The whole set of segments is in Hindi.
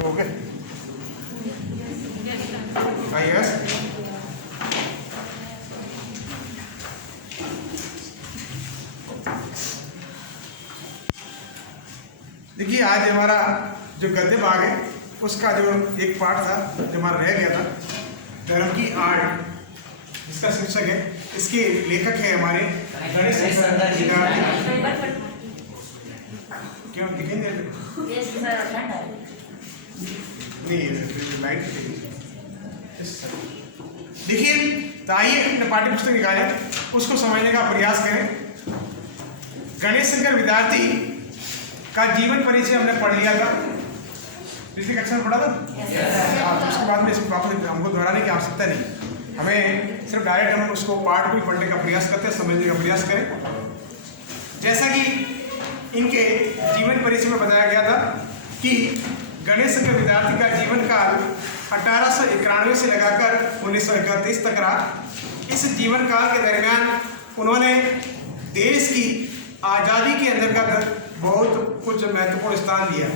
हो गए? यस। देखिए आज हमारा जो गद्य भाग है उसका जो एक पार्ट था जो हमारा रह गया था, धर्म की आड़, इसका शीर्षक है, इसके लेखक है हमारे गणेश शंकर। क्यों दिखेंगे नहीं लाइट देखिए। तो आइए अपने पाठ्य पुस्तक निकालें, उसको समझने का प्रयास करें। गणेश शंकर विद्यार्थी का जीवन परिचय हमने पढ़ लिया था, पिछली कक्षा में पढ़ा था। उसके बाद में इसको वापस हमको दोहराने की आवश्यकता नहीं, हमें सिर्फ डायरेक्ट हम उसको पाठ को पढ़ने का प्रयास करते हैं, समझने का प्रयास करें। जैसा कि इनके जीवन परिचय में बताया गया था कि गणेश शंकर विद्यार्थी का जीवन काल 1891 से लगाकर 1931 तक रहा। इस जीवन काल के दरमियान उन्होंने देश की आज़ादी के अंतर्गत बहुत कुछ महत्वपूर्ण स्थान लिया।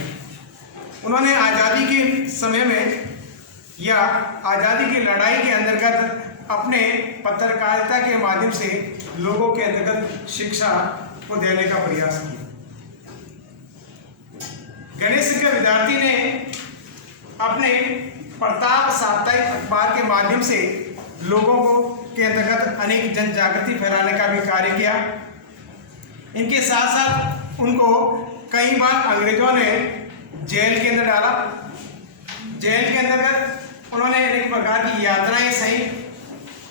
उन्होंने आज़ादी के समय में या आज़ादी की लड़ाई के अंतर्गत अपने पत्रकारिता के माध्यम से लोगों के अंतर्गत शिक्षा को देने का प्रयास किया। गणेश शंकर विद्यार्थी ने अपने प्रताप साप्ताहिक अखबार के माध्यम से लोगों को के अंतर्गत अनेक जन जागृति फैलाने का भी कार्य किया। इनके साथ साथ उनको कई बार अंग्रेजों ने जेल के अंदर डाला। जेल के अंतर्गत उन्होंने अनेक प्रकार की यात्राएं सही।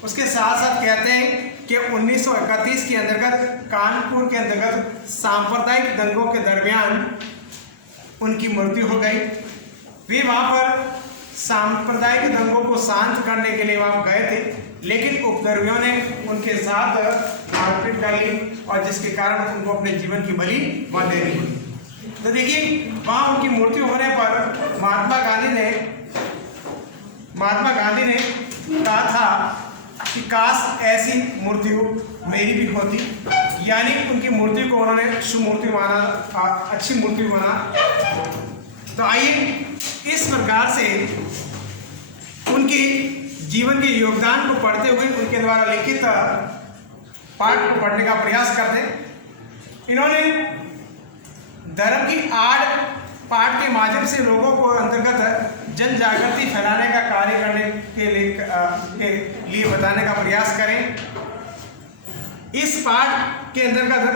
उसके साथ साथ कहते हैं कि 1931 के अंतर्गत कानपुर के अंतर्गत सांप्रदायिक दंगों के दरमियान उनकी मृत्यु हो गई। वे वहाँ पर सांप्रदायिक दंगों को शांत करने के लिए वहाँ गए थे, लेकिन उपद्रवियों ने उनके साथ मारपीट डाली और जिसके कारण उनको अपने जीवन की बलि वहाँ देनी पड़ी। तो देखिए वहाँ उनकी मृत्यु होने पर महात्मा गांधी ने कहा था कि काश ऐसी मृत्यु मेरी भी होती, यानी उनकी मृत्यु को उन्होंने शुभ मृत्यु माना, अच्छी मृत्यु माना। तो आइए इस प्रकार से उनके जीवन के योगदान को पढ़ते हुए उनके द्वारा लिखित पाठ को पढ़ने का प्रयास करते। इन्होंने धर्म की आड़ पाठ के माध्यम से लोगों को अंतर्गत जन जागृति फैलाने का कार्य करने के लिए बताने का प्रयास करें। इस पाठ के अंतर्गत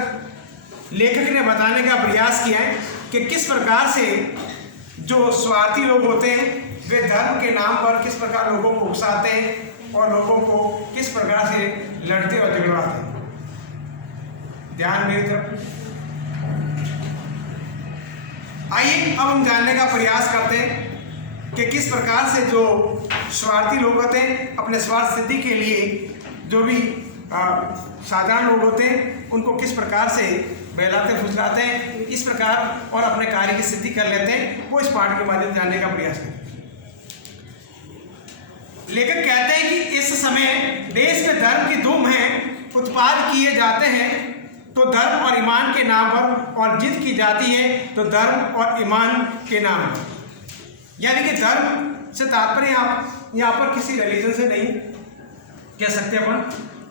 लेखक ने बताने का प्रयास किया है कि किस प्रकार से जो स्वार्थी लोग होते हैं वे धर्म के नाम पर किस प्रकार लोगों को उकसाते हैं और लोगों को किस प्रकार से लड़ते और झगड़वाते हैं। ध्यान मेरी तरफ आइए अब हम जानने का प्रयास करते हैं कि किस प्रकार से जो स्वार्थी लोग होते हैं अपने स्वार्थ सिद्धि के लिए जो भी साधारण लोग होते हैं उनको किस प्रकार से बहलाते फुसलाते हैं, इस प्रकार और अपने कार्य की सिद्धि कर लेते हैं, वो इस पाठ के माध्यम से जानने का प्रयास करें। लेखक कहते हैं कि इस समय देश में धर्म की धूम है, उत्पाद किए जाते हैं तो धर्म और ईमान के नाम पर, और जिद की जाती है तो धर्म और ईमान के नाम पर। यानी कि धर्म से तात्पर्य आप यहाँ पर किसी रिलीजन से नहीं कह सकते अपन,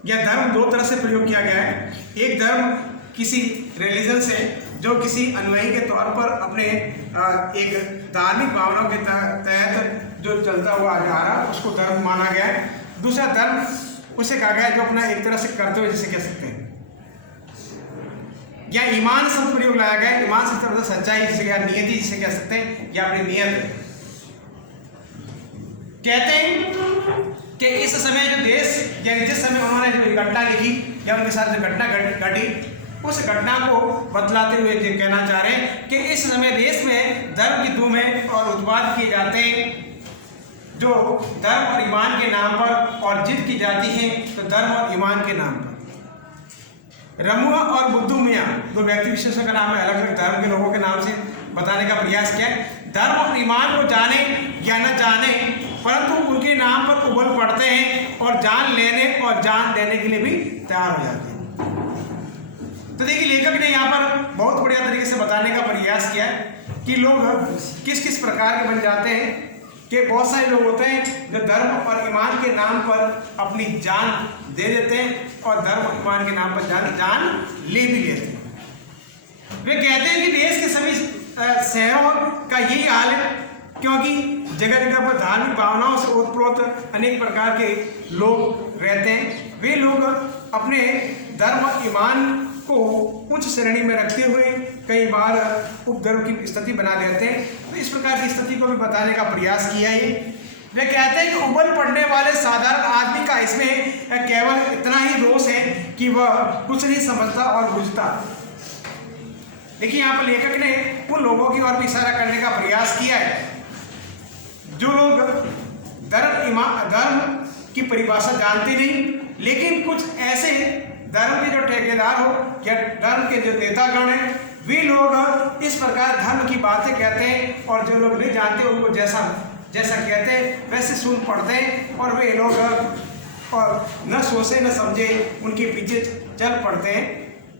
यह धर्म दो तरह से प्रयोग किया गया है। एक धर्म किसी रिलीजन से जो किसी अनुयायी के तौर पर अपने एक धार्मिक भावनाओं के तहत जो चलता हुआ आ रहा उसको धर्म माना गया है। दूसरा धर्म उसे कहा गया है जो अपना एक तरह से कर्तव्य जिसे कह सकते हैं, या ईमान शब्द प्रयोग लाया गया है। ईमान शब्द मतलब सच्चाई जिसे या नियति जिसे कह सकते हैं, या अपनी नियत। कहते हैं कि इस समय जो देश यानी जिस समय उन्होंने जो घटना लिखी या उनके साथ जो घटना घटी उस घटना को बतलाते हुए ये कहना चाह रहे हैं कि इस समय देश में धर्म की धूम है और उत्पाद किए जाते हैं जो धर्म और ईमान के नाम पर, और जिद की जाती है तो धर्म और ईमान के नाम पर। रमुआ और बुद्धू मियाँ दो व्यक्ति विशेषों का नाम है, अलग अलग धर्म के लोगों के नाम से बताने का प्रयास किया है। धर्म और ईमान को जाने या न जाने परंतु उनके नाम पर उबल पड़ते हैं और जान लेने और जान देने के लिए भी तैयार हो जाते हैं। तो देखिए लेखक ने यहाँ पर बहुत बढ़िया तरीके से बताने का प्रयास किया है कि लोग किस किस प्रकार के बन जाते हैं कि बहुत सारे लोग होते हैं जो धर्म और ईमान के नाम पर अपनी जान दे देते हैं और धर्म और ईमान के नाम पर जान ले भी लेते हैं। वे कहते हैं कि देश के सभी शहरों का यही हाल है, क्योंकि जगह जगह पर धार्मिक भावनाओं से ओतप्रोत अनेक प्रकार के लोग रहते हैं। वे लोग अपने धर्म और ईमान को उच्च श्रेणी में रखते हुए कई बार उपद्रव की स्थिति बना देते हैं। तो इस प्रकार की स्थिति को भी बताने का प्रयास किया है। वे कहते हैं कि उबल पड़ने वाले साधारण आदमी का इसमें केवल इतना ही दोष है कि वह कुछ नहीं समझता और बुझता। देखिए यहाँ पर लेखक ने उन लोगों की ओर भी इशारा करने का प्रयास किया है जो लोग धर्म की परिभाषा जानते नहीं, लेकिन कुछ ऐसे धर्म के जो ठेकेदार हो या धर्म के जो नेतागण हैं वे लोग इस प्रकार धर्म की बातें कहते हैं और जो लोग नहीं जानते उनको जैसा कहते हैं वैसे सुन पढ़ते हैं और वे लोग और न सोचे न समझे उनके पीछे चल पड़ते हैं।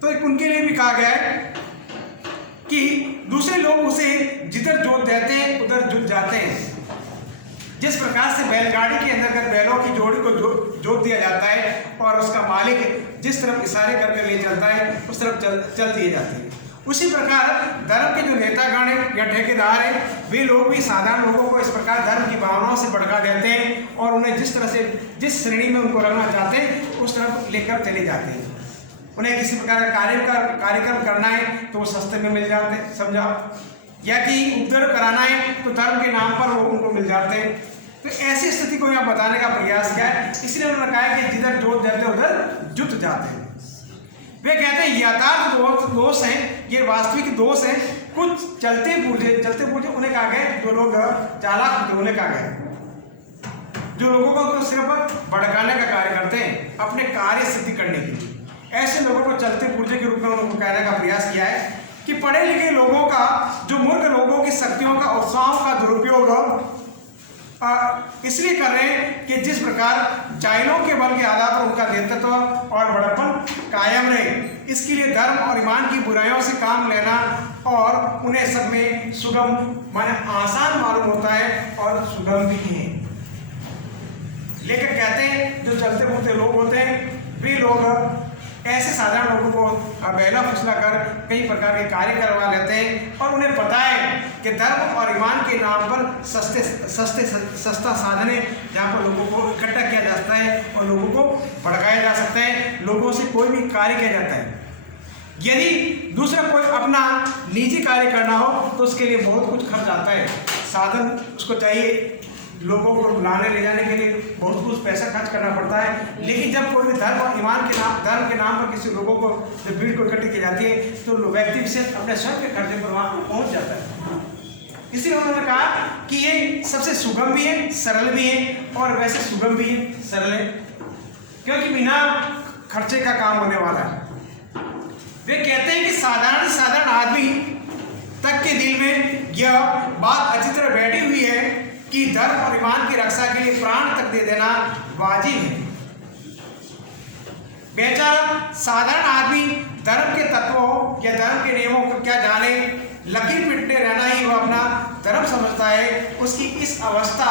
तो उनके लिए भी कहा गया है कि दूसरे लोग उसे जिधर जोत देते हैं उधर जुट जाते हैं। जिस प्रकार से बैलगाड़ी के अंतर्गत बैलों की जोड़ी को जोत दिया जाता है और उसका मालिक जिस तरफ इशारे करके ले चलता है उस तरफ चल दिए जाते हैं, उसी प्रकार धर्म के जो नेतागण हैं या ठेकेदार हैं वे लोग भी साधारण लोगों को इस प्रकार धर्म की भावनाओं से भड़का देते हैं और उन्हें जिस तरह से जिस श्रेणी में उनको रखना चाहते हैं उस तरफ लेकर चले जाते हैं। उन्हें किसी प्रकार का कार्यक्रम करना है तो वो सस्ते में मिल जाते हैं, समझा, या कि उपद्रव कराना है तो धर्म के नाम पर वो उनको मिल जाते हैं। तो ऐसी स्थिति को यहाँ बताने का प्रयास किया है, इसलिए उन्होंने कहा है कि जिधर जोत देते उधर जुट जाते हैं। वे कहते हैं यथार्थ दोष हैं, ये वास्तविक दोष हैं। कुछ चलते पूर्जे उन्हें कहा गया, जो लोग चालाक होते उन्हें कहा गया, जो लोगों को सिर्फ भड़काने का कार्य करते हैं अपने कार्य सिद्धि करने के लिए, ऐसे लोगों को चलते पूर्जे के रूप में उनको कहने का प्रयास किया है कि पढ़े लिखे लोगों का जो मूर्ख लोगों की शक्तियों का उत्साहों का दुरुपयोग इसलिए कर रहे हैं कि जिस प्रकार जाहिलों के बल के आधार पर उनका नेतृत्व और बड़प्पन कायम रहे, इसके लिए धर्म और ईमान की बुराइयों से काम लेना और उन्हें सब में सुगम माने आसान मालूम होता है और सुगम भी है। लेकिन कहते हैं जो चलते बोलते लोग होते हैं वे लोग ऐसे साधारण लोगों को बहला फुसला कर कई प्रकार के कार्य करवा लेते हैं और उन्हें पता है कि धर्म और ईमान के नाम पर सस्ता साधन है जहाँ पर लोगों को इकट्ठा किया जाता है और लोगों को भड़काया जा सकता है, लोगों से कोई भी कार्य किया जाता है। यदि दूसरा कोई अपना निजी कार्य करना हो तो उसके लिए बहुत कुछ खर्च आता है, साधन उसको चाहिए, लोगों को बुलाने ले जाने के लिए बहुत कुछ पैसा खर्च करना पड़ता है। लेकिन जब कोई भी धर्म और ईमान के धर्म के नाम पर किसी लोगों को जब भीड़ को इकट्ठी की जाती है तो व्यक्ति विशेष अपने स्वयं के खर्चे पर वहाँ पहुँच जाता है। इसलिए उन्होंने कहा कि ये सबसे सुगम भी है, सरल भी है और वैसे सुगम भी है, सरल है, क्योंकि बिना खर्चे का काम होने वाला है। वे कहते हैं कि साधारण आदमी तक के दिल में यह बात अच्छी तरह बैठी हुई है कि धर्म और ईमान की रक्षा के लिए प्राण तक दे देना वाजिब है। बेचारा साधारण आदमी धर्म के तत्वों या धर्म के नियमों को क्या जाने, लकीर पीटते रहना ही वह अपना धर्म समझता है। उसकी इस अवस्था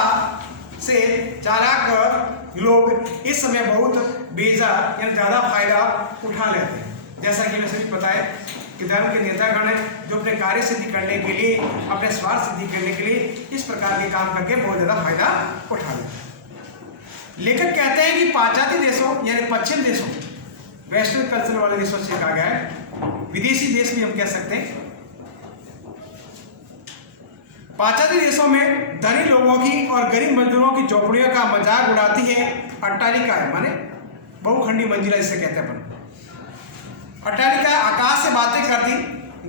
से चालाक लोग इस समय बहुत बेजा या ज़्यादा फायदा उठा लेते हैं। जैसा कि मैं सभी बताया कि धर्म के नेतागण हैं जो अपने कार्य सिद्धि करने के लिए, अपने स्वार्थ सिद्धि करने के लिए इस प्रकार के काम करके बहुत ज़्यादा फायदा उठा लेते हैं। लेखक कहते हैं कि पाश्चात्य देशों यानी पश्चिम देशों, वेस्टर्न कल्चर वाले देशों से कहा गया है, विदेशी देश भी हम कह सकते हैं। पाश्चात्य देशों में धनी लोगों की और गरीब मजदूरों की झोपड़ियों का मजाक उड़ाती है अट्टालिका, माने बहुखंडी मंजिला जिसे कहते हैं अपन। अट्टालिका आकाश से बातें करती,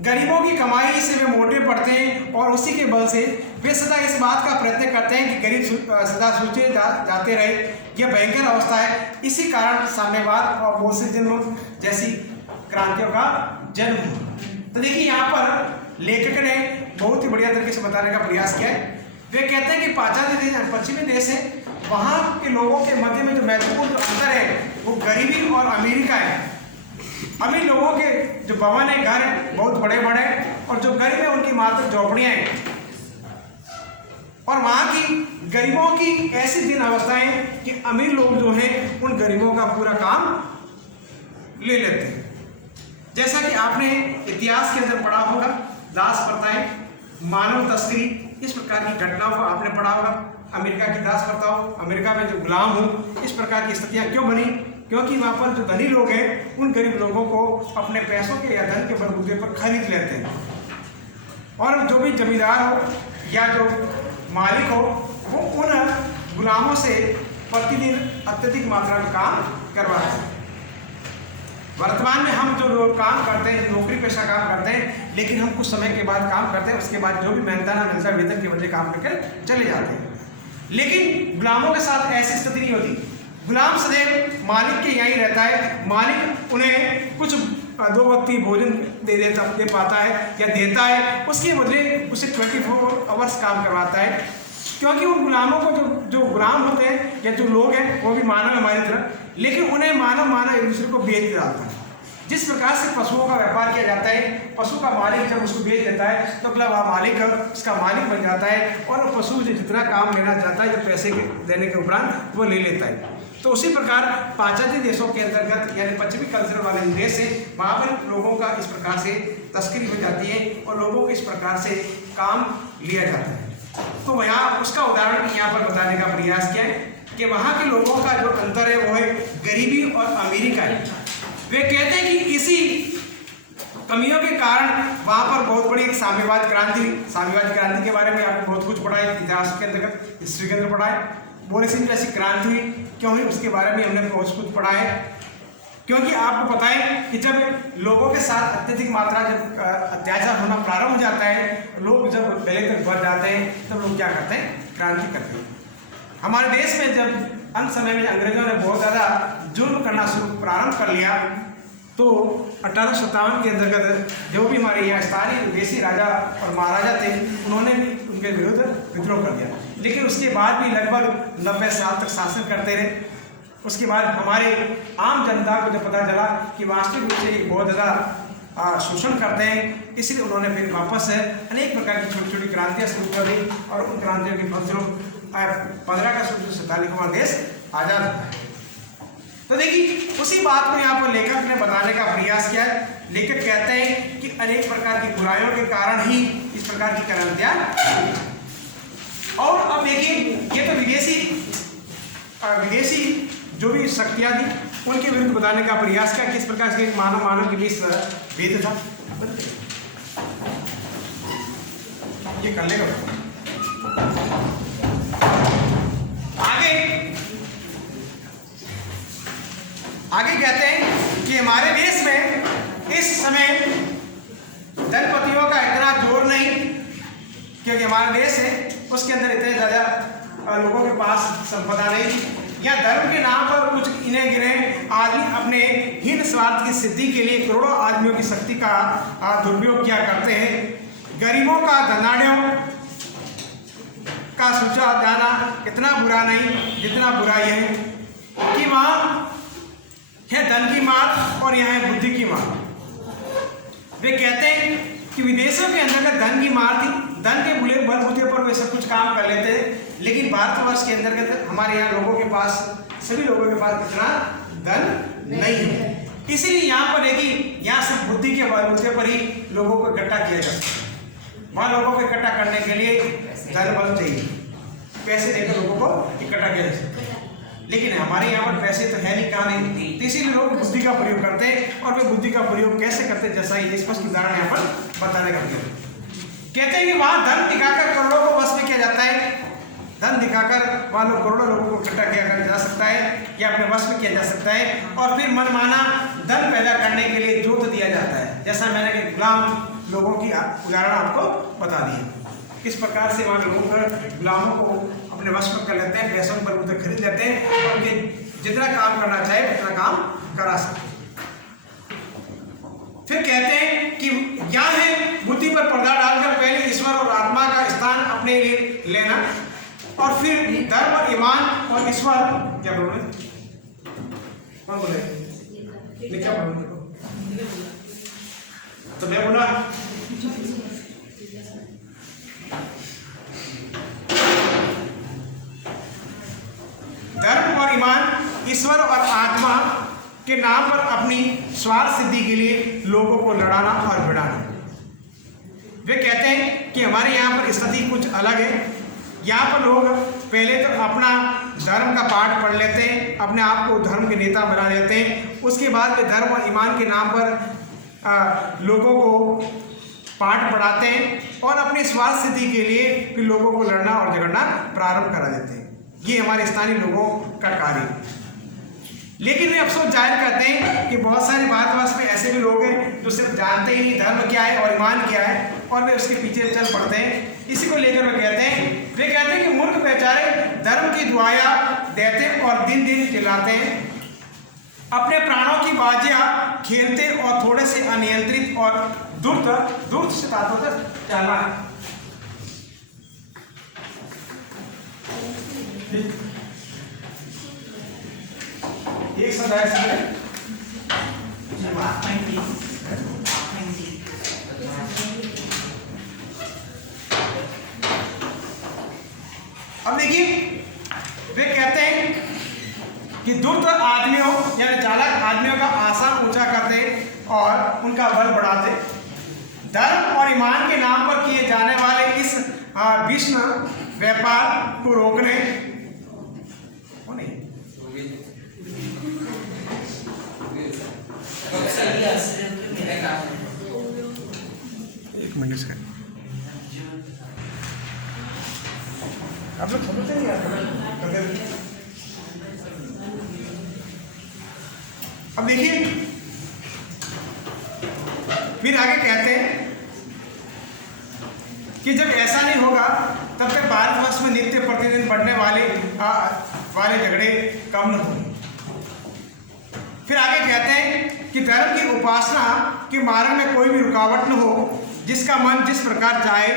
गरीबों की कमाई से वे मोटे पड़ते हैं और उसी के बल से वे सदा इस बात का प्रयत्न करते हैं कि गरीब सदा सूचे जाते रहे। यह भयंकर अवस्था है। इसी कारण साम्यवाद और बोल्शेविज्म जैसी क्रांतियों का जन्म हुआ। तो देखिए यहाँ पर लेखक ने बहुत ही बढ़िया तरीके से बताने का प्रयास किया है। वे कहते हैं कि पाश्चात्य देश पश्चिमी देश है, वहाँ के लोगों के मध्य में जो महत्वपूर्ण अंतर है वो गरीबी और अमीरी का है। अमीर लोगों के जो भवन है, घर है, बहुत बड़े बड़े, और जो गरीब है उनकी मात्र झोपड़ियाँ हैं। और वहाँ की गरीबों की ऐसी दिन अवस्थाएं कि अमीर लोग जो हैं उन गरीबों का पूरा काम ले लेते हैं। जैसा कि आपने इतिहास के अंदर पढ़ा होगा, दास प्रथाएं, मानव तस्करी, इस प्रकार की घटनाओं को आपने पढ़ा होगा। अमेरिका की दास प्रथाओं, अमेरिका में जो गुलाम हो, इस प्रकार की स्थितियाँ क्यों बनी? क्योंकि वहाँ पर जो धनी लोग हैं उन गरीब लोगों को अपने पैसों के या धन के बलबूते पर खरीद लेते हैं, और जो भी जमींदार हो या जो मालिक हो वो उन गुलामों से प्रतिदिन अत्यधिक मात्रा में काम करवाते हैं। वर्तमान में हम जो लोग काम करते हैं, नौकरी पेशा काम करते हैं, लेकिन हम कुछ समय के बाद काम करते हैं, उसके बाद जो भी मेहनताना मिलता है वेतन के बदले काम करके चले जाते हैं। लेकिन गुलामों के साथ ऐसी स्थिति नहीं होती। गुलाम सदैव मालिक के यहीं रहता है, मालिक उन्हें कुछ 2 वक्त की भोजन दे पाता है या देता है, उसके बदले उसे 24 आवर्स काम करवाता है। क्योंकि उन गुलामों को जो गुलाम होते हैं या जो लोग हैं वो भी मानव हमारी तरह, लेकिन उन्हें मानव एक दूसरे को बेच डालता है। जिस प्रकार से पशुओं का व्यापार किया जाता है, पशु का मालिक जब उसको बेच देता है तो अगला वह मालिक उसका मालिक बन जाता है, और वो पशु जितना काम लेना चाहता है, जब पैसे देने के उपरांत वो ले लेता है। तो उसी प्रकार पाश्चात्य देशों के अंतर्गत यानी पश्चिमी कल्चर वाले देश है, वहाँ पर लोगों का इस प्रकार से तस्करी हो जाती है और लोगों को इस प्रकार से काम लिया जाता है। तो यहाँ उसका उदाहरण यहाँ पर बताने का प्रयास किया है कि वहाँ के लोगों का जो अंतर है वो है गरीबी और अमीरी का है। वे कहते हैं कि इसी कमियों के कारण वहाँ पर बहुत बड़ी एक साम्यवाद क्रांति हुई। साम्यवाद क्रांति के बारे में आपको बहुत कुछ पढ़ा है, इतिहास के अंतर्गत, हिस्ट्री के अंदर पढ़ा है। बोरिसिन जैसी क्रांति हुई क्यों हुई उसके बारे में हमने बहुत कुछ पढ़ा है। क्योंकि आपको पता है कि जब लोगों के साथ अत्यधिक मात्रा जब अत्याचार होना प्रारंभ हो जाता है, लोग जब गले तक बढ़ जाते हैं, तब लोग क्या करते हैं? क्रांति करते हैं। हमारे देश में जब अंत समय में अंग्रेजों ने बहुत ज़्यादा जुल्म करना शुरू प्रारंभ कर लिया, तो 1857 के अंतर्गत जो भी हमारे यहाँ स्थानीय विदेशी राजा और महाराजा थे, उन्होंने भी उनके विरुद्ध विद्रोह कर दिया। लेकिन उसके बाद भी लगभग 90 साल तक शासन करते रहे। उसके बाद हमारे आम जनता को जब पता चला कि वास्तविक रूप से ये बहुत ज़्यादा शोषण करते हैं, इसलिए उन्होंने फिर वापस अनेक प्रकार की छोटी छोटी क्रांतियाँ शुरू कर दी, और उन क्रांतियों के फलस्वरूप 15 अगस्त 1947 को हमारा देश आज़ाद हुआ है। तो देखिए उसी बात को यहाँ पर लेखक ने बताने का प्रयास किया है। लेखक कहते हैं कि अनेक प्रकार की बुराइयों के कारण ही इस प्रकार की क्रांतियाँ। और अब देखिए ये तो विदेशी जो भी शक्तियाँ थी उनके विरुद्ध बताने का प्रयास किया, किस प्रकार से मानव के बीच भेद था। ये कर लेगा। आगे कहते हैं कि हमारे देश में इस समय धनपतियों का इतना जोर नहीं, क्योंकि हमारा देश है उसके अंदर इतने ज़्यादा लोगों के पास संपदा नहीं। या धर्म के नाम पर कुछ इन्हें गिने आदमी अपने हीन स्वार्थ की सिद्धि के लिए करोड़ों आदमियों की शक्ति का दुरुपयोग किया करते हैं। गरीबों का धनाढ़यों का सोचा जाना इतना बुरा नहीं जितना बुरा यह है कि वहाँ है धन की मार और यहाँ है बुद्धि की मार। वे कहते हैं कि विदेशों के अंतर्गत धन की मार थी, धन के बलबूते पर वे सब कुछ काम कर लेते थे, लेकिन भारतवर्ष के अंतर्गत हमारे यहाँ लोगों के पास, सभी लोगों के पास इतना धन नहीं है। इसीलिए यहाँ पर है कि यहाँ सिर्फ बुद्धि के बलबूते पर ही लोगों को इकट्ठा किया जा सकता है। वहाँ लोगों को इकट्ठा करने के लिए धन बल चाहिए, पैसे देकर लोगों को इकट्ठा किया जा सकता है। लेकिन हमारे यहाँ पर पैसे तो है नहीं, कहाँ नहीं, तो इसीलिए लोग बुद्धि का प्रयोग करते हैं। और वे बुद्धि का प्रयोग कैसे करते हैं, जैसा ये स्पष्ट उदाहरण यहाँ पर बताने का प्रयोग कहते हैं कि वहाँ धन दिखाकर करोड़ों को वश में किया जाता है। धन दिखाकर वहाँ लोग करोड़ों लोगों को इकट्ठा किया जा सकता है या अपने वश में किया जा सकता है, और फिर मनमाना धन पैदा करने के लिए जोत दिया जाता है। जैसा मैंने गुलाम लोगों की उदाहरण आपको बता दी, किस प्रकार से वहाँ लोग गुलामों को अपने वश में कर लेते हैं, पैसों पर उसे खरीद लेते हैं और उनके जितना काम करना चाहे उतना काम करा सकते हैं। फिर कहते हैं कि क्या है बुद्धि पर पर्दा डालकर पहले ईश्वर और आत्मा का स्थान अपने लिए लेना, और फिर धर्म और ईमान और ईश्वर क्या बोल रहे, कौन बोले क्या बोल तो मैं बोला धर्म और ईमान ईश्वर और आत्मा के नाम पर अपनी स्वार्थ सिद्धि के लिए लोगों को लड़ाना और भिड़ाना। वे कहते हैं कि हमारे यहाँ पर स्थिति कुछ अलग है। यहाँ पर लोग पहले तो अपना धर्म का पाठ पढ़ लेते हैं, अपने आप को धर्म के नेता बना लेते हैं, उसके बाद वे धर्म और ईमान के नाम पर लोगों को पाठ पढ़ाते हैं और अपनी स्वार्थ सिद्धि के लिए फिर लोगों को लड़ना और झगड़ना प्रारंभ करा देते हैं। ये हमारे स्थानीय लोगों का कार्य है। लेकिन वे अफसोस जाहिर करते हैं कि बहुत सारे भारतवर्ष में ऐसे भी लोग हैं जो सिर्फ जानते ही नहीं धर्म क्या है और ईमान क्या है और वे उसके पीछे चल पड़ते हैं। इसी को लेकर वे कहते हैं कि मूर्ख बेचारे धर्म की दुआया देते और दिन दिन चिल्लाते हैं, अपने प्राणों की बाजियां खेलते और थोड़े से अनियंत्रित और दूर से बातों तक चलना है। एक सदाय से अब देखिए वे कहते हैं कि दुष्ट आदमियों यानी चालाक आदमियों का आसन ऊंचा करते और उनका बल बढ़ाते। धर्म और ईमान के नाम पर किए जाने वाले इस विष्णु व्यापार को रोकने एक मिनट से आप लोग समझते नहीं आते। अब देखिए फिर आगे कहते हैं कि जब ऐसा नहीं होगा तब तक भारतवर्ष में नित्य प्रतिदिन बढ़ने वाले झगड़े कम न होंगे। फिर आगे कहते हैं कि धर्म की उपासना के मार्ग में कोई भी रुकावट न हो, जिसका मन जिस प्रकार चाहे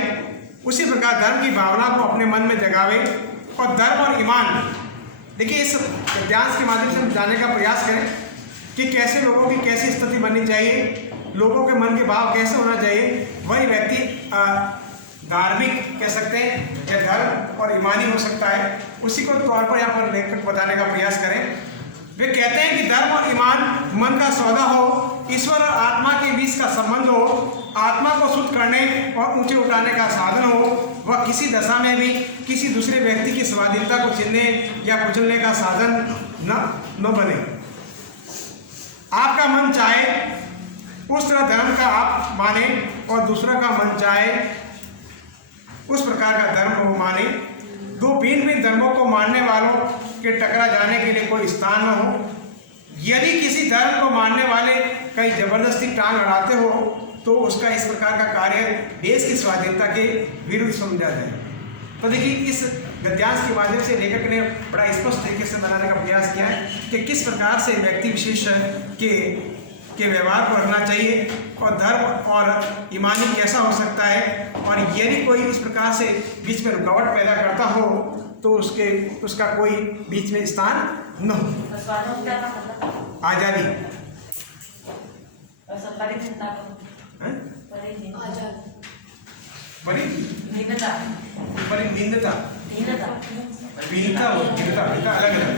उसी प्रकार धर्म की भावना को अपने मन में जगावे और धर्म और ईमान। देखिए इस गद्यांश के माध्यम से हम जानने का प्रयास करें कि कैसे लोगों की कैसी स्थिति बननी चाहिए, लोगों के मन के भाव कैसे होना चाहिए। वही व्यक्ति धार्मिक कह सकते हैं या धर्म और ईमानी हो सकता है, उसी को तौर पर यहाँ पर लेखक बताने का प्रयास करें। वे कहते हैं कि धर्म और ईमान मन का सौदा हो, ईश्वर और आत्मा के बीच का संबंध हो, आत्मा को शुद्ध करने और ऊंचे उठाने का साधन हो, वह किसी दशा में भी किसी दूसरे व्यक्ति की स्वाधीनता को छीनने या कुचलने का साधन न बने। आपका मन चाहे उस तरह धर्म का आप माने और दूसरा का मन चाहे उस प्रकार का धर्म वो माने। दो भिन्न भिन्न धर्मों को मानने वालों के टकरा जाने के लिए कोई स्थान न हो। यदि किसी धर्म को मानने वाले कहीं जबरदस्ती टांग अड़ाते हो तो उसका इस प्रकार का कार्य देश की स्वाधीनता के विरुद्ध समझा जाए। तो देखिए इस गद्यांश के माध्यम से लेखक ने बड़ा स्पष्ट तरीके से बनाने का प्रयास किया है कि किस प्रकार से व्यक्ति विशेष के व्यवहार को रखना चाहिए और धर्म और ईमानी कैसा हो सकता है, और यदि कोई इस प्रकार से बीच में रुकावट पैदा करता हो तो उसका कोई बीच में स्थान न हो। आजादी परिनिंदता अलग अलग।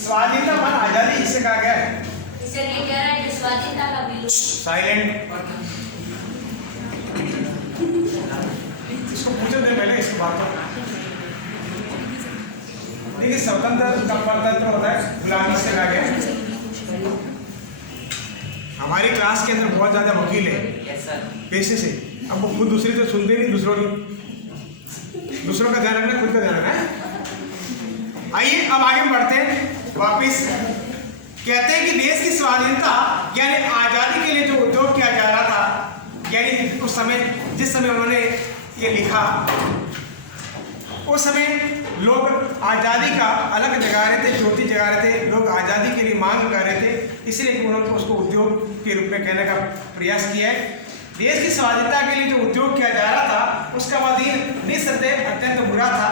स्वाधीनता मन आजादी इससे कहा गया है, इसलिए कह रहा है कि स्वाधीनता का विलोप। साइलेंट इसको पूछे दे पहले इसकी बात। देखिए स्वतंत्र गणतंत्र होता है, गुलामी से कहा गया। हमारी क्लास के अंदर बहुत ज़्यादा वकील है पेशे से, अब वो खुद दूसरे से सुनते नहीं, दूसरों का ध्यान रखना, खुद का ध्यान रखना है। आइए अब आगे बढ़ते हैं। वापिस कहते हैं कि देश की स्वाधीनता यानी आज़ादी के लिए जो उद्योग किया जा रहा था, यानी उस समय जिस समय उन्होंने ये लिखा उस समय लोग आज़ादी का अलग जगा रहे थे, ज्योति जगा रहे थे, लोग आज़ादी के लिए मांग कर रहे थे, इसलिए उन्होंने उसको उद्योग के रूप में कहने का प्रयास किया है। देश की स्वाधीनता के लिए जो उद्योग किया जा रहा था उसका वह दिन निस्संदेह अत्यंत बुरा था।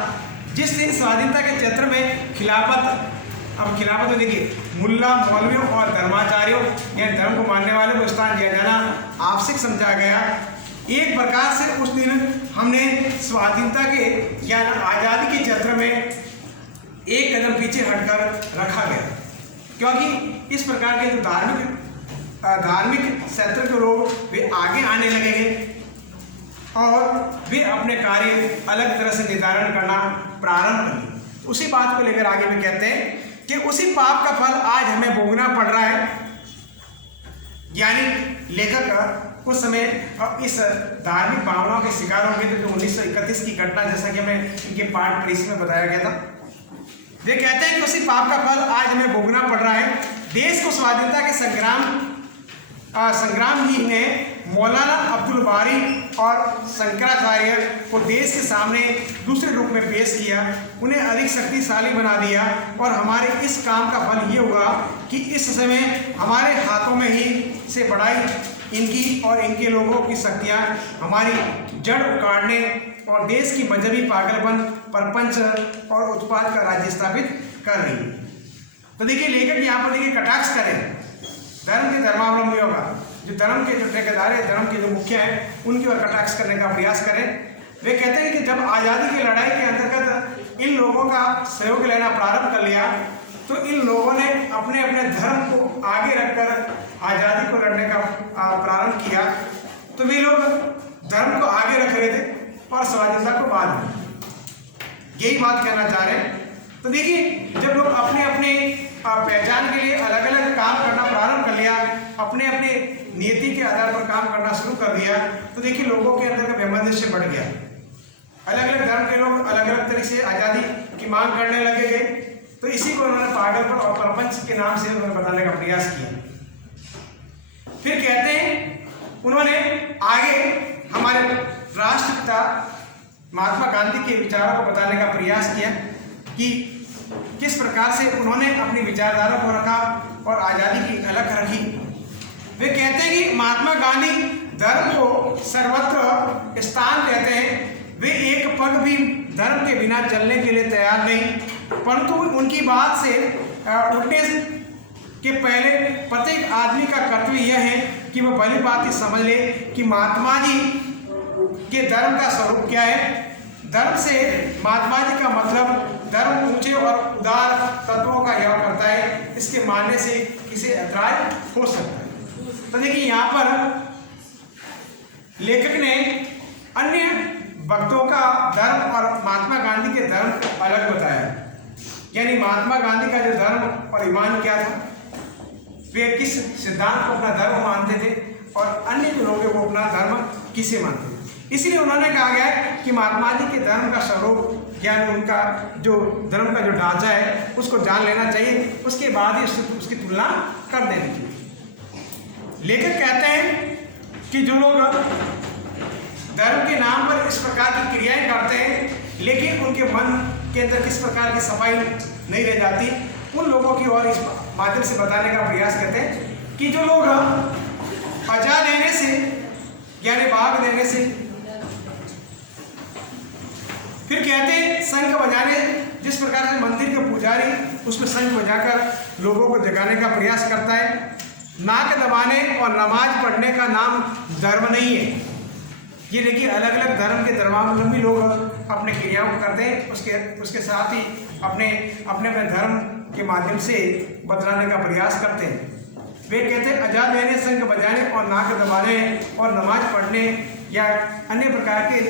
जिस दिन स्वाधीनता के क्षेत्र में खिलाफत, अब खिलाफत में देखिए मुल्ला मौलवियों और धर्माचार्यों या धर्म को मानने वालों को स्थान दिया जाना आवश्यक समझा गया। एक प्रकार से उस दिन हमने स्वाधीनता के या आज़ादी के क्षेत्र में एक कदम पीछे हटकर रखा गया, क्योंकि इस प्रकार के जो धार्मिक क्षेत्र के लोग वे आगे आने लगेंगे और वे अपने कार्य अलग तरह से निर्धारण करना प्रारंभ करेंगे। उसी बात को लेकर आगे वे कहते हैं कि उसी पाप का फल आज हमें भोगना पड़ रहा है। यानी लेखक उस समय इस धार्मिक भावनाओं के शिकार हो गए थे। तो 1931 की घटना, जैसा कि हमें इनके पाठ परिचय में बताया गया था, वे कहते हैं कि उसी पाप का फल आज हमें भोगना पड़ रहा है। देश को स्वाधीनता के संग्राम ही ने मौलाना अब्दुल बारी और शंकराचार्य को देश के सामने दूसरे रूप में पेश किया, उन्हें अधिक शक्तिशाली बना दिया और हमारे इस काम का फल ये हुआ कि इस समय हमारे हाथों में ही से बढ़ाई इनकी और इनके लोगों की शक्तियाँ हमारी जड़ उखाड़ने और देश की मजहबी पागलपन, परपंच और उत्पाद का राज्य स्थापित कर रही है। तो देखिए लेखक यहाँ पर देखिए कटाक्ष करें धर्म के धर्मावलंबियों का, जो धर्म के जो ठेकेदार है, धर्म के जो मुखिया हैं, उनकी ओर कटाक्ष करने का प्रयास करें। वे कहते हैं कि जब आज़ादी की लड़ाई के अंतर्गत इन लोगों का सहयोग लेना प्रारंभ कर लिया तो इन लोगों ने अपने अपने धर्म को आगे रखकर आज़ादी को लड़ने का प्रारंभ किया। तो वे लोग धर्म को आगे रख रहे थे और स्वाधीनता को बाद में, यही बात कहना चाह रहे हैं। तो देखिए जब लोग अपने अपने पहचान के लिए अलग अलग काम करना प्रारंभ कर लिया, अपने अपने नीति के आधार पर काम करना शुरू कर दिया, तो देखिए लोगों के अंदर का वैमनस्य बढ़ गया। अलग अलग धर्म के लोग अलग अलग तरीके से आज़ादी की मांग करने लगे गए। तो इसी को उन्होंने पागलपन और प्रपंच के नाम से उन्होंने बताने का प्रयास किया। फिर कहते हैं उन्होंने आगे हमारे राष्ट्रपिता महात्मा गांधी के विचारों को बताने का प्रयास किया कि किस प्रकार से उन्होंने अपनी विचारधारा को रखा और आज़ादी की अलग रखी। वे कहते हैं कि महात्मा गांधी धर्म को सर्वत्र स्थान देते हैं। वे एक पग भी धर्म के बिना चलने के लिए तैयार नहीं, परंतु उनकी बात से उठने के पहले प्रत्येक आदमी का कर्तव्य यह है कि वह भली बात समझ ले कि महात्मा जी के धर्म का स्वरूप क्या है। धर्म से महात्मा जी का मतलब धर्म ऊंचे और उदार तत्वों का यह करता है, इसके मानने से किसी ऐतराज हो सकता है। तो देखिए यहाँ पर लेखक ने अन्य भक्तों का धर्म और महात्मा गांधी के धर्म को अलग बताया। यानी महात्मा गांधी का जो धर्म और ईमान क्या था, वे किस सिद्धांत को अपना धर्म मानते थे और अन्य जो लोग वो अपना धर्म किसे मानते थे। इसलिए उन्होंने कहा गया कि महात्मा जी के धर्म का स्वरूप यानी उनका जो धर्म का जो ढांचा है उसको जान लेना चाहिए, उसके बाद ही उसकी तुलना कर देनी चाहिए। लेखक कहते हैं कि जो लोग धर्म के नाम पर इस प्रकार की क्रियाएं करते हैं लेकिन उनके मन के अंदर किस प्रकार की सफाई नहीं रह जाती, उन लोगों की ओर इस माध्यम से बताने का प्रयास करते हैं कि जो लोग अजा देने से यानी भाग देने से, फिर कहते हैं शंख बजाने, जिस प्रकार से मंदिर के पुजारी उसमें शंख बजाकर लोगों को जगाने का प्रयास करता है। नाक दबाने और नमाज पढ़ने का नाम धर्म नहीं है। ये देखिए अलग अलग धर्म के धर्मावलंबी लोग अपने क्रियाओं को करते हैं, उसके साथ ही अपने अपने धर्म के माध्यम से बतलाने का प्रयास करते हैं। वे कहते हैं अजा देने, शंख बजाने और नाक दबाने और नमाज पढ़ने या अन्य प्रकार के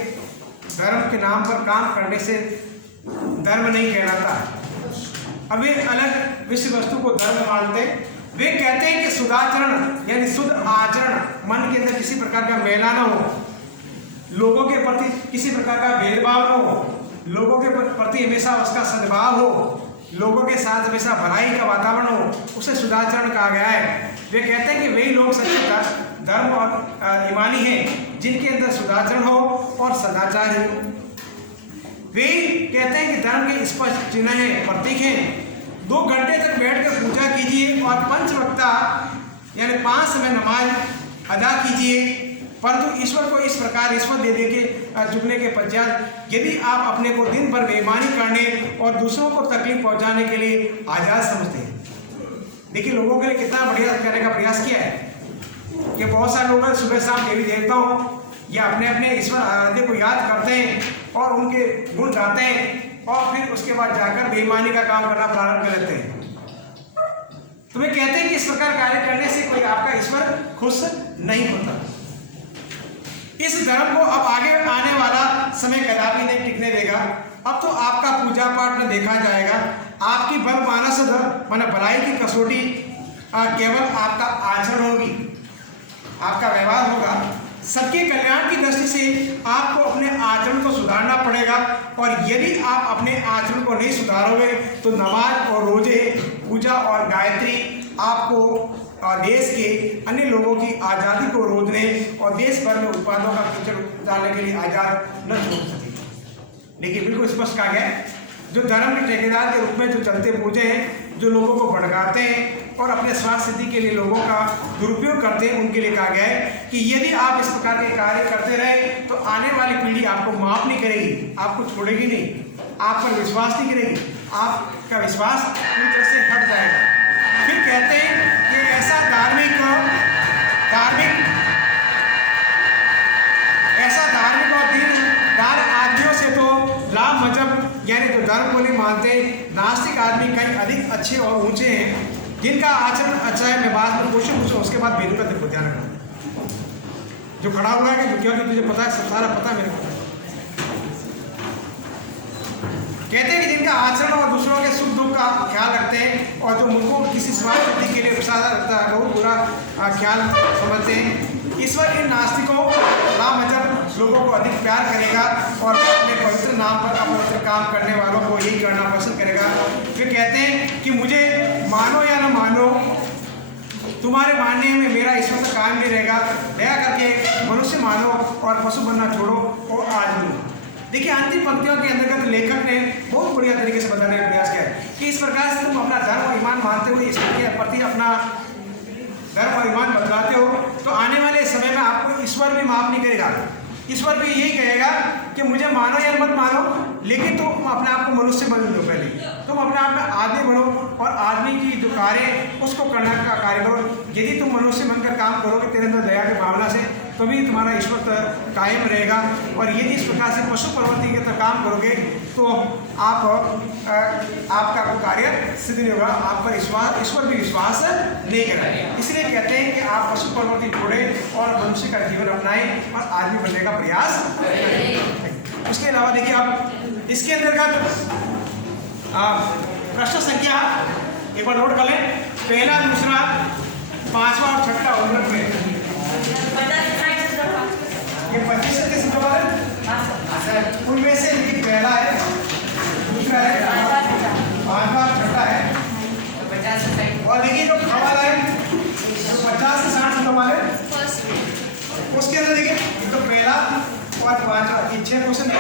धर्म के नाम पर काम करने से धर्म नहीं कहलाता। अब वे अलग विषय वस्तु को धर्म मानते। वे कहते हैं कि शुद्धाचरण यानी शुद्ध आचरण, मन के अंदर किसी प्रकार का मैला न हो, लोगों के प्रति किसी प्रकार का भेदभाव न हो, लोगों के प्रति हमेशा उसका सद्भाव हो, लोगों के साथ हमेशा भलाई का वातावरण हो, उसे शुद्धाचरण कहा गया है। वे कहते हैं कि वही लोग सच्चे धर्म और ईमानी हैं जिनके अंदर शुद्धाचरण हो और सदाचार हो। वे कहते हैं कि धर्म के स्पष्ट चिन्ह हैं, प्रतीक हैं। 2 घंटे तक बैठकर पूजा कीजिए और पंचवक्ता यानी 5 समय नमाज अदा कीजिए। परंतु ईश्वर को इस प्रकार रिश्वत दे दे के झुकने के पश्चात यदि आप अपने को दिन भर बेईमानी करने और दूसरों को तकलीफ पहुंचाने के लिए आज़ाद समझते हैं। देखिए लोगों के लिए कितना बढ़िया करने का प्रयास किया है कि बहुत सारे लोग सुबह शाम देवी देवताओं या अपने अपने ईश्वर आराध्य को याद करते हैं और उनके गुण गाते हैं और फिर उसके बाद जाकर बेईमानी का काम करना प्रारंभ कर लेते हैं। तो वे कहते हैं कि इस प्रकार कार्य करने से कोई आपका ईश्वर खुश नहीं होता। इस धर्म को अब आगे आने वाला समय कदापि नहीं टिकने देगा। अब तो आपका पूजा पाठ में देखा जाएगा, आपकी बल मानस माना भलाई की कसौटी केवल आपका आचरण होगी, आपका व्यवहार होगा। सबके कल्याण की दृष्टि से आपको अपने आचरण को सुधारना पड़ेगा और यदि आप अपने आचरण को नहीं सुधारोगे तो नमाज और रोजे, पूजा और गायत्री आपको देश के अन्य लोगों की आज़ादी को रोकने और देश भर में उत्पादों का कीचड़ डालने के लिए आज़ाद न छोड़ सके। लेकिन बिल्कुल स्पष्ट कहा गया है, जो धर्म के ठेकेदार के रूप में जो चलते पूजे हैं, जो लोगों को भड़काते हैं और अपने स्वार्थ सिद्धि के लिए लोगों का दुरुपयोग करते हैं, उनके लिए कहा गया है कि यदि आप इस प्रकार के कार्य करते रहे तो आने वाली पीढ़ी आपको माफ नहीं करेगी, आपको छोड़ेगी नहीं, आप पर विश्वास नहीं करेगी, आपका विश्वास पूरी तरह से हट जाएगा। फिर कहते हैं कि ऐसा धार्मिक और दीनदार आदमियों से तो लाभ मजहब यानी जो धर्म को नहीं मानते नास्तिक आदमी कहीं अधिक अच्छे और ऊंचे हैं, जिनका आचरण अच्छा है। मैं बात में पूछूं उसके बाद बेरू का देखो ध्यान रखना। जो खड़ा हुआ है कि क्योंकि तुझे पता है, सब सारा पता है मेरे को। कहते हैं कि जिनका आचरण और दूसरों के सुख दुख का ख्याल रखते हैं और जो मुझको किसी स्वार्थ सिद्धि के लिए उपसादा रखता है, बहुत बुरा ख्याल समझते हैं, ईश्वर इन नास्तिकों लामजब लोगों को अधिक प्यार करेगा और अपने पवित्र नाम पर अपवित्र काम करने वालों को यही करना पसंद करेगा। फिर कहते हैं कि मुझे मानो या न मानो, तुम्हारे मानने में मेरा ईश्वर का कायम नहीं रहेगा। दया करके मनुष्य मानो और पशु बनना छोड़ो और आदमी। देखिए अंतिम पंक्तियों के अंतर्गत लेखक ने बहुत बढ़िया तरीके से बताने का प्रयास किया है कि इस प्रकार से तुम अपना धर्म और ईमान मानते हुए ईश्वर के प्रति अपना धर्म और ईमान बदलाते हो तो आने वाले समय में आपको ईश्वर भी माफ नहीं करेगा। ईश्वर भी यही कहेगा कि मुझे मानो या मत मानो, लेकिन तुम अपने आप को मनुष्य बन लो। पहले तुम अपने आप में आदमी बनो और आदमी की जो कार्य उसको करने का कार्य करो। यदि तुम मनुष्य बनकर काम करोगे तेरे अंदर दया की भावना से, तभी तुम्हारा ईश्वर कायम रहेगा। और यदि इस प्रकार से पशु प्रवृत्ति के तरह काम करोगे तो आपका कार्य सिद्ध नहीं होगा, आप पर ईश्वर भी विश्वास नहीं करेगा। इसलिए कहते हैं कि आप पशु प्रवृत्ति छोड़ें और मनुष्य का जीवन अपनाएं और आदमी बनने का प्रयास करें। उसके अलावा देखिए आप इसके अंतर्गत प्रश्न संख्या एक बार नोट कर लें, पहला, दूसरा, पांचवा और छठा उल्लेख में ये 25 के सवाल है। उनमें से देखिए पहला है, दूसरा है, पांचवा, छठा है और देखिए जो सवाल है 50 से 60 सवाल है, उसके अंदर देखिए तो पहला और पांचवा 6 क्वेश्चन